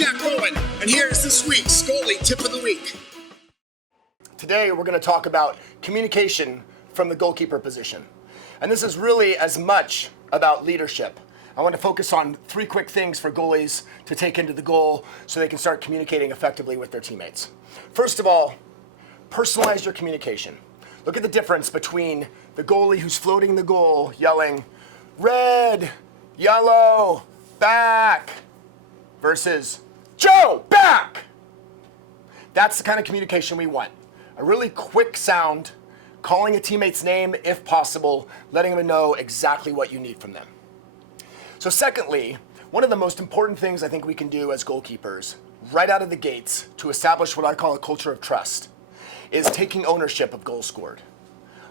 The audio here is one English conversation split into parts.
Jack Bowen, and here's this week's Goalie Tip of the Week. Today we're going to talk about communication from the goalkeeper position. And this is really as much about leadership. I want to focus on 3 quick things for goalies to take into the goal so they can start communicating effectively with their teammates. First of all, personalize your communication. Look at the difference between the goalie who's floating the goal yelling, red, yellow, back, versus Joe, back! That's the kind of communication we want. A really quick sound, calling a teammate's name if possible, letting them know exactly what you need from them. So secondly, one of the most important things I think we can do as goalkeepers, right out of the gates, to establish what I call a culture of trust, is taking ownership of goals scored.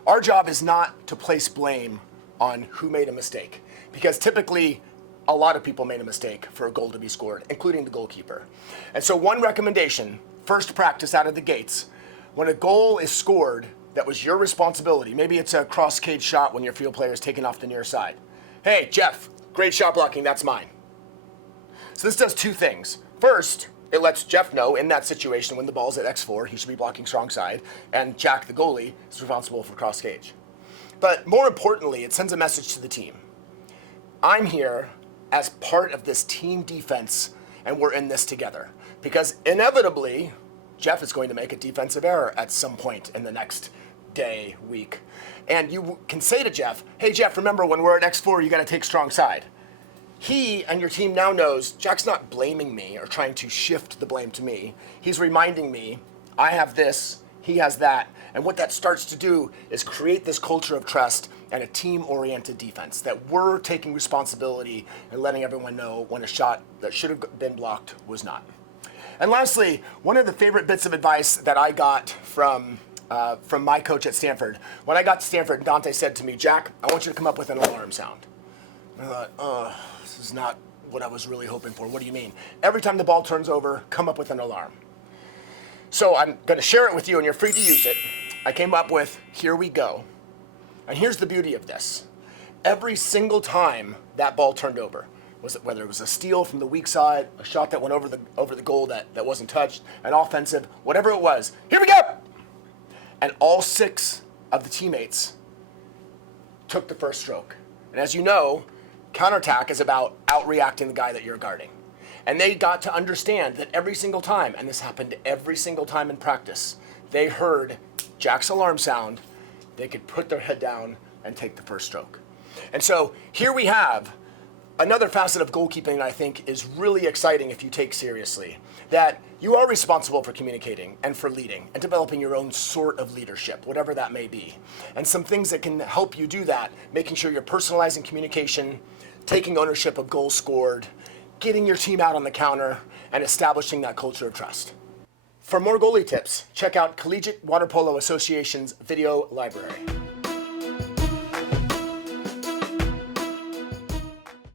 Our job is not to place blame on who made a mistake, because typically a lot of people made a mistake for a goal to be scored, including the goalkeeper. And so one recommendation, first practice out of the gates, when a goal is scored that was your responsibility, maybe it's a cross-cage shot when your field player is taking off the near side. Hey, Jeff, great shot blocking, that's mine. So this does 2 things. First, it lets Jeff know in that situation when the ball's at X4, he should be blocking strong side, and Jack, the goalie, is responsible for cross-cage. But more importantly, it sends a message to the team. I'm here as part of this team defense, and we're in this together. Because inevitably, Jeff is going to make a defensive error at some point in the next day, week. And you can say to Jeff, hey Jeff, remember when we're at X4, you gotta take strong side. He and your team now knows Jack's not blaming me or trying to shift the blame to me. He's reminding me, I have this, he has that. And what that starts to do is create this culture of trust and a team-oriented defense, that we're taking responsibility and letting everyone know when a shot that should have been blocked was not. And lastly, one of the favorite bits of advice that I got from my coach at Stanford, when I got to Stanford, Dante said to me, Jack, I want you to come up with an alarm sound. And I thought, this is not what I was really hoping for. What do you mean? Every time the ball turns over, come up with an alarm. So I'm going to share it with you, and you're free to use it. I came up with, here we go. And here's the beauty of this. Every single time that ball turned over, whether it was a steal from the weak side, a shot that went over the goal that wasn't touched, an offensive, whatever it was, here we go! And all 6 of the teammates took the first stroke. And as you know, counterattack is about outreacting the guy that you're guarding. And they got to understand that every single time, and this happened every single time in practice, they heard Jack's alarm sound, they could put their head down and take the first stroke. And so here we have another facet of goalkeeping that I think is really exciting if you take seriously, that you are responsible for communicating and for leading and developing your own sort of leadership, whatever that may be. And some things that can help you do that, making sure you're personalizing communication, taking ownership of goals scored, getting your team out on the counter, and establishing that culture of trust. For more goalie tips, check out Collegiate Waterpolo Association's video library.